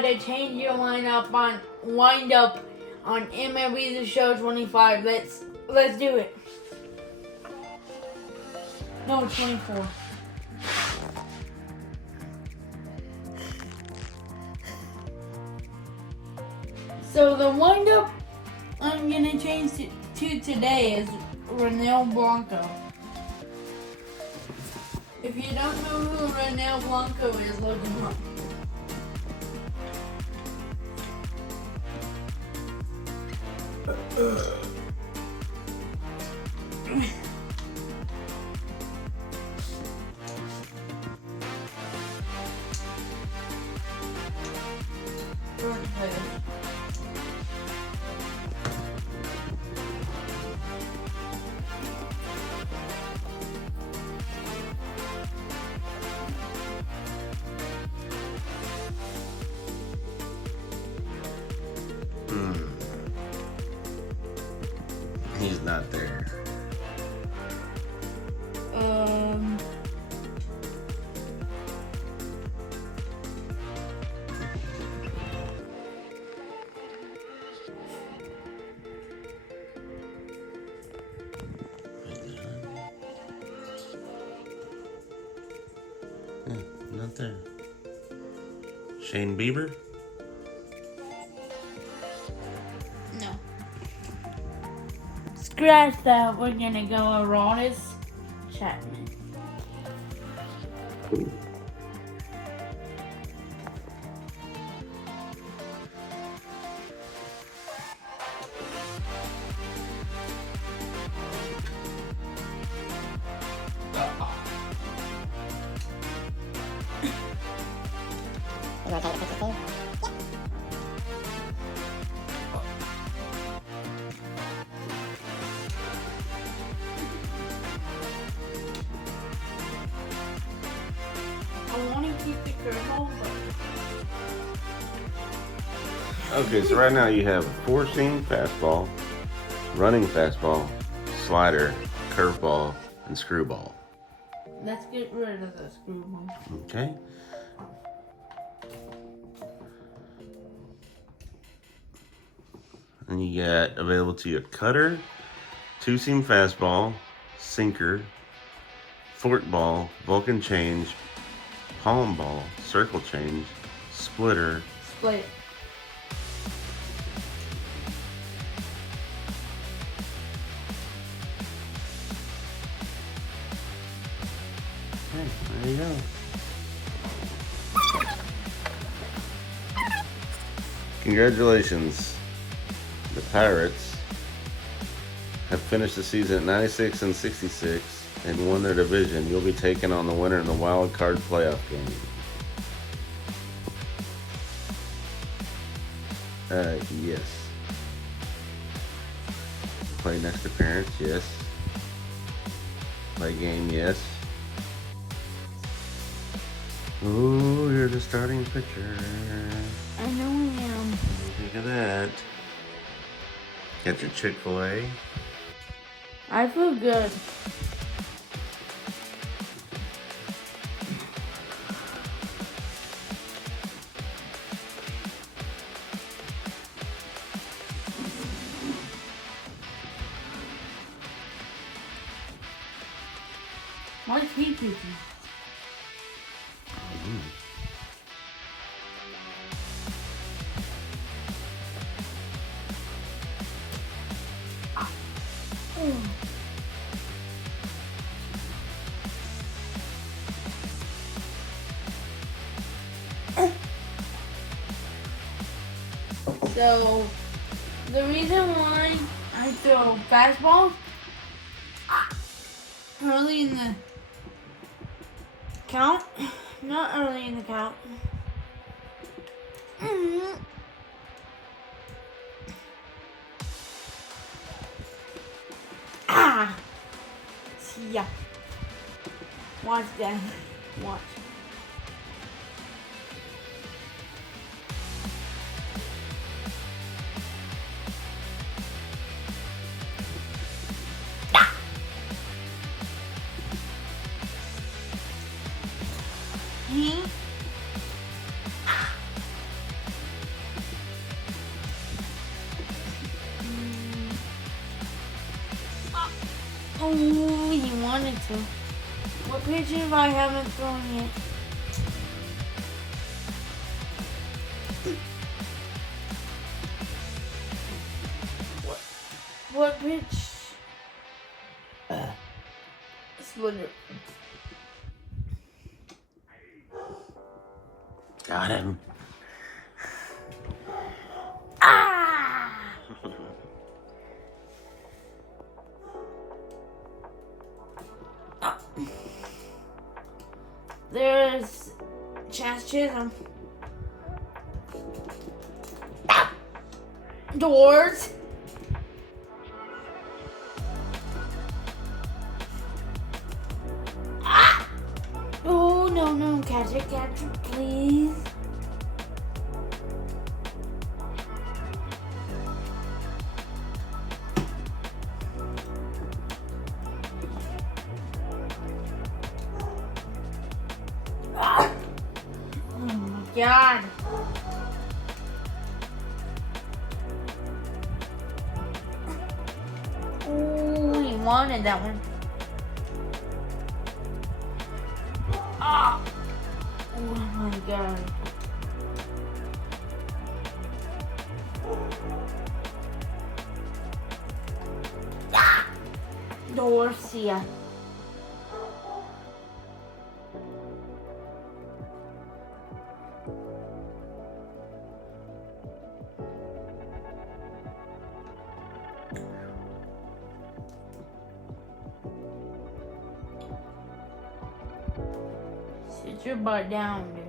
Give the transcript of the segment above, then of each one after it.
try to change your lineup on wind up on MLB The Show 25. Let's do it. No, 24. So the wind up I'm gonna change to today is Renel Blanco. If you don't know who Renel Blanco is, look him up. He's not there. Not there. Shane Bieber? No. Scratch that. We're gonna go Aroldis Chapman. You want to take a picture too? I want to keep the curveball, Okay, so right now you have a four-seam fastball, running fastball, slider, curveball, and screwball. let's get rid of the screwball. Okay. And you got available to you a cutter, two-seam fastball, sinker, forkball, Vulcan change, palm ball, circle change, splitter, Split. Okay, there you go. Congratulations. The Pirates have finished the season at 96 and 66 and won their division. You'll be taking on the winner in the wild card playoff game. Yes. Play next appearance, yes. Play game, yes. Ooh, you're the starting pitcher. I know I am. Think of that. Get your Chick-fil-A. I feel good. Why is he pitching? So, the reason why I throw fastballs early in the count, not early in the count. Yeah. Watch that. Watch. Oh, he wanted to. What pitch if I haven't thrown yet? What pitch? Splitter. Got him. Ah! There's Chas Chisholm. Doors. Ah! Oh, no. Catch it, please. Ah! Oh my God. Oh, he wanted that one. Ah! Oh my God. Ah! Dorcia. Sit your butt down, dude.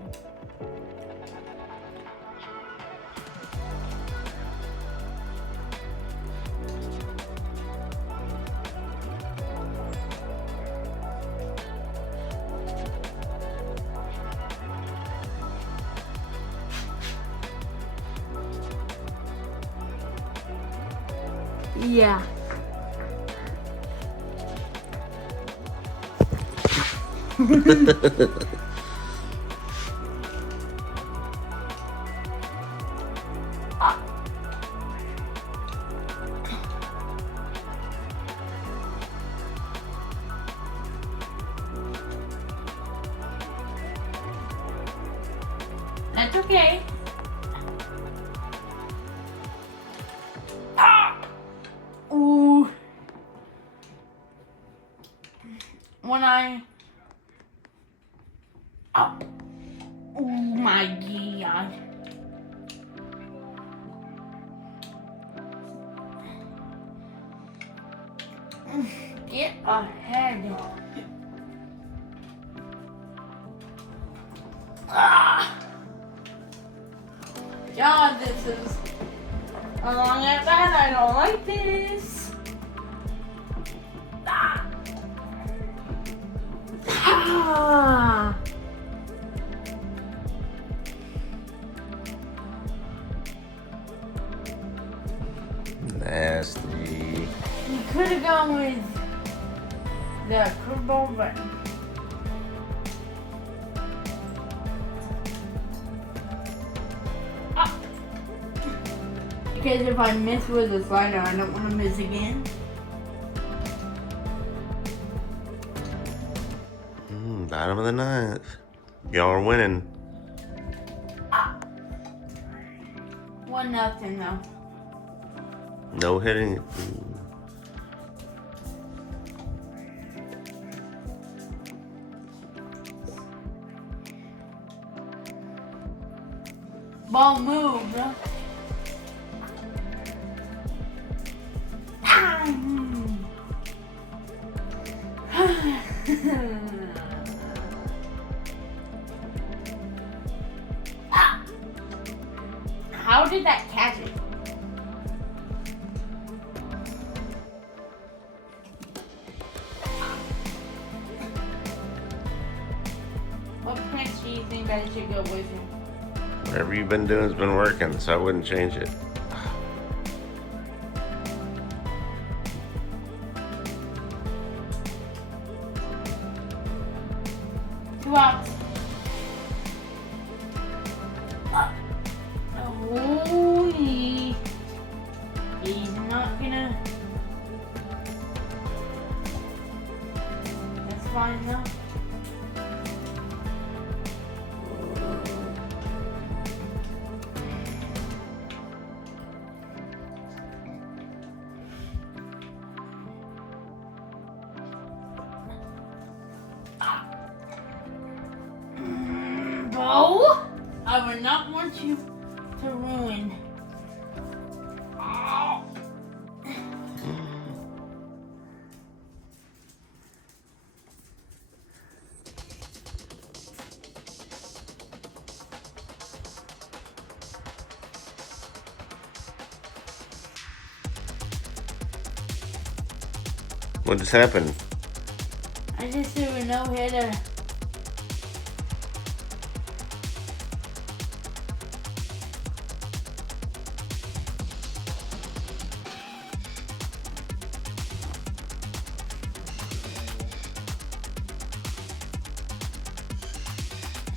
Yeah. That's okay. Ooh. When I... Oh my God. Get ahead. God, this is a long at bat. I don't like this. Nasty. You could have gone with the curveball, but because if I miss with the slider, I don't want to miss again. Bottom of the ninth. Y'all are winning. 1-0 though. No hitting. Ball moved. How did that catch it? What pitch do you think I should go with him? Whatever you've been doing has been working, so I wouldn't change it. 2 outs. Oh, he's not gonna. fine now. Bo, I would not want you to ruin. What just happened? I just threw a no-hitter.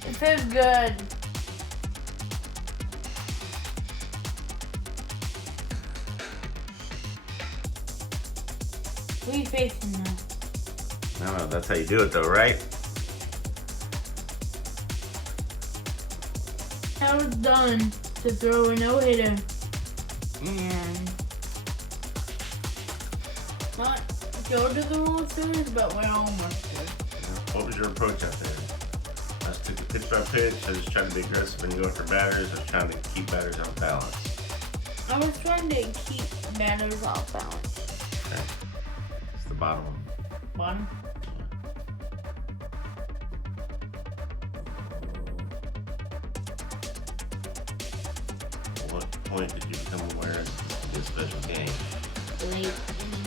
It feels good. We facing now. No, that's how you do it though, right? I was done to throw a no-hitter. And not go to the World Series, but we're almost there. What was your approach out there? I just took it pitch by pitch. I just tried to be aggressive and go after batters. I was trying to keep batters on balance. I was trying to keep batters off balance. Okay. It's the bottom one. Bottom. At what point did you become aware that this could be a special game? Late inning.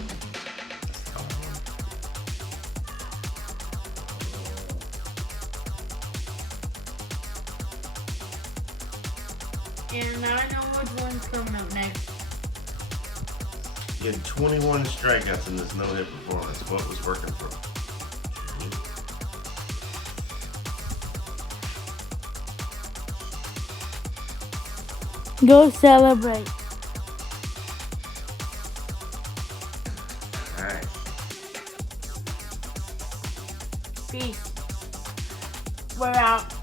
And I know which one's coming up next. You had 21 strikeouts in this no-hit performance. What was working for you? Go celebrate. All right. Peace. We're out.